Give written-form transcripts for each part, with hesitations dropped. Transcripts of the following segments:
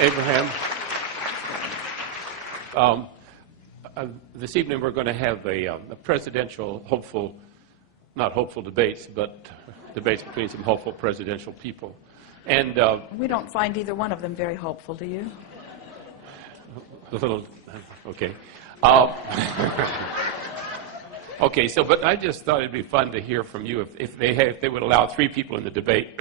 Abraham. This evening we're going to have a presidential not hopeful debates, but debates between some hopeful presidential people. And we don't find either one of them very hopeful, do you? Okay. Okay, but I just thought it'd be fun to hear from you if they would allow 3 people in the debate,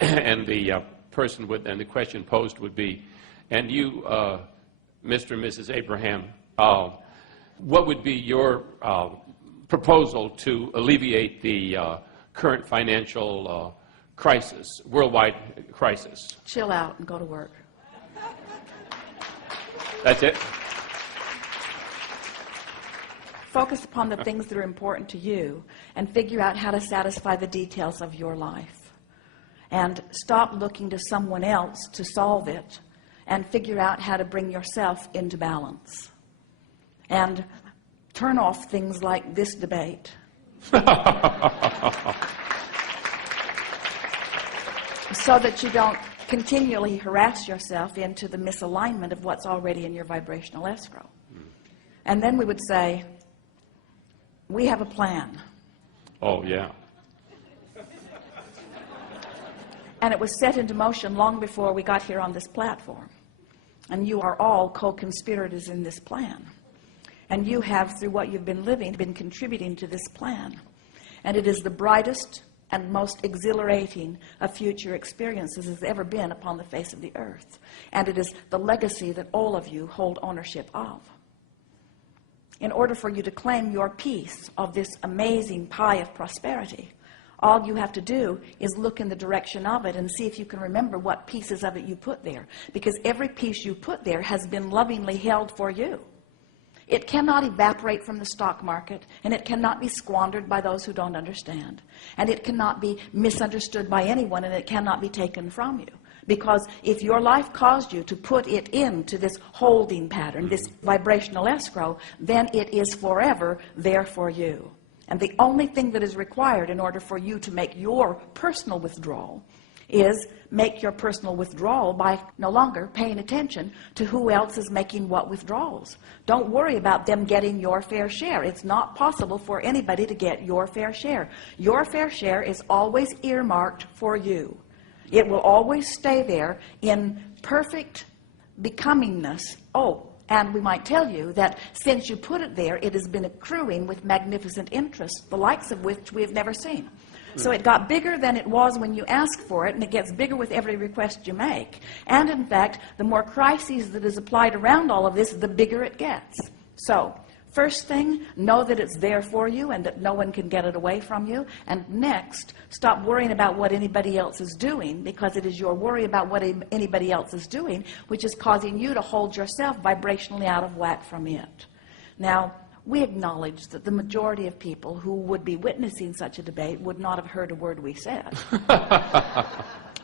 and the person and the question posed would be, and you, Mr. and Mrs. Abraham, what would be your proposal to alleviate the current financial crisis, worldwide crisis? Chill out and go to work. That's it? Focus upon the things that are important to you and figure out how to satisfy the details of your life. And stop looking to someone else to solve it and figure out how to bring yourself into balance. And turn off things like this debate. So that you don't continually harass yourself into the misalignment of what's already in your vibrational escrow. And then we would say, we have a plan. Oh, yeah. And it was set into motion long before we got here on this platform. And you are all co-conspirators in this plan. And you have, through what you've been living, been contributing to this plan. And it is the brightest and most exhilarating of future experiences has ever been upon the face of the earth. And it is the legacy that all of you hold ownership of. In order for you to claim your piece of this amazing pie of prosperity, all you have to do is look in the direction of it and see if you can remember what pieces of it you put there. Because every piece you put there has been lovingly held for you. It cannot evaporate from the stock market, and it cannot be squandered by those who don't understand. And it cannot be misunderstood by anyone, and it cannot be taken from you. Because if your life caused you to put it into this holding pattern, this vibrational escrow, then it is forever there for you. And the only thing that is required in order for you to make your personal withdrawal is make your personal withdrawal by no longer paying attention to who else is making what withdrawals. Don't worry about them getting your fair share. It's not possible for anybody to get your fair share. Your fair share is always earmarked for you. It will always stay there in perfect becomingness. Oh, and we might tell you that since you put it there, it has been accruing with magnificent interest, the likes of which we have never seen. So it got bigger than it was when you asked for it, and it gets bigger with every request you make. And in fact, the more crises that is applied around all of this, the bigger it gets. So first thing, know that it's there for you and that no one can get it away from you. And next, stop worrying about what anybody else is doing, because it is your worry about what anybody else is doing which is causing you to hold yourself vibrationally out of whack from it. Now, we acknowledge that the majority of people who would be witnessing such a debate would not have heard a word we said.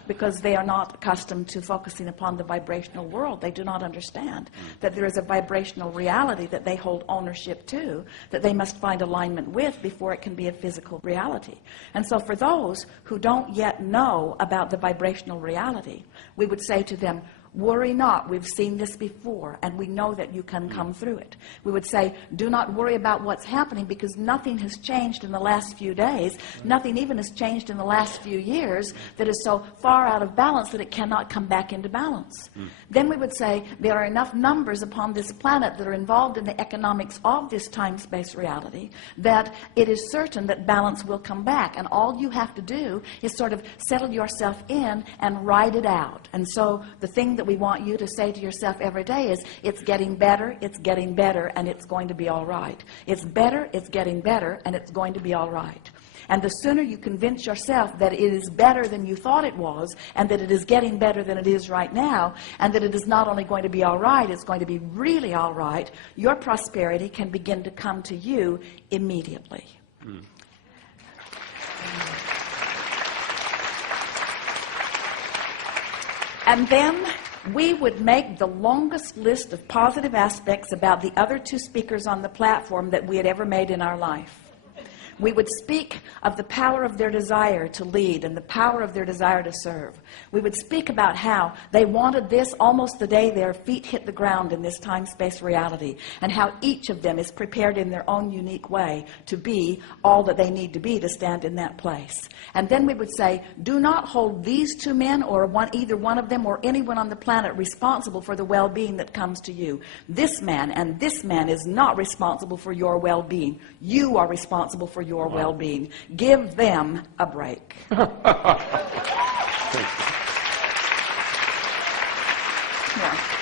Because they are not accustomed to focusing upon the vibrational world. They do not understand that there is a vibrational reality that they hold ownership to, that they must find alignment with before it can be a physical reality. And so for those who don't yet know about the vibrational reality, we would say to them, worry not, we've seen this before, and we know that you can come through it. We would say, do not worry about what's happening, because nothing has changed in the last few days. Nothing even has changed in the last few years that is so far out of balance that it cannot come back into balance. Then we would say, there are enough numbers upon this planet that are involved in the economics of this time-space reality that it is certain that balance will come back. And all you have to do is sort of settle yourself in and ride it out. And so the thing that we want you to say to yourself every day is, it's getting better, and it's going to be all right. It's better, it's getting better, and it's going to be all right. And the sooner you convince yourself that it is better than you thought it was, and that it is getting better than it is right now, and that it is not only going to be all right, it's going to be really all right, your prosperity can begin to come to you immediately. And then we would make the longest list of positive aspects about the other 2 speakers on the platform that we had ever made in our life. We would speak of the power of their desire to lead and the power of their desire to serve. We would speak about how they wanted this almost the day their feet hit the ground in this time-space reality, and how each of them is prepared in their own unique way to be all that they need to be to stand in that place. And then we would say, do not hold these two men or either one of them or anyone on the planet responsible for the well-being that comes to you. This man and this man is not responsible for your well-being. You are responsible for your well-being. Give them a break. Yeah.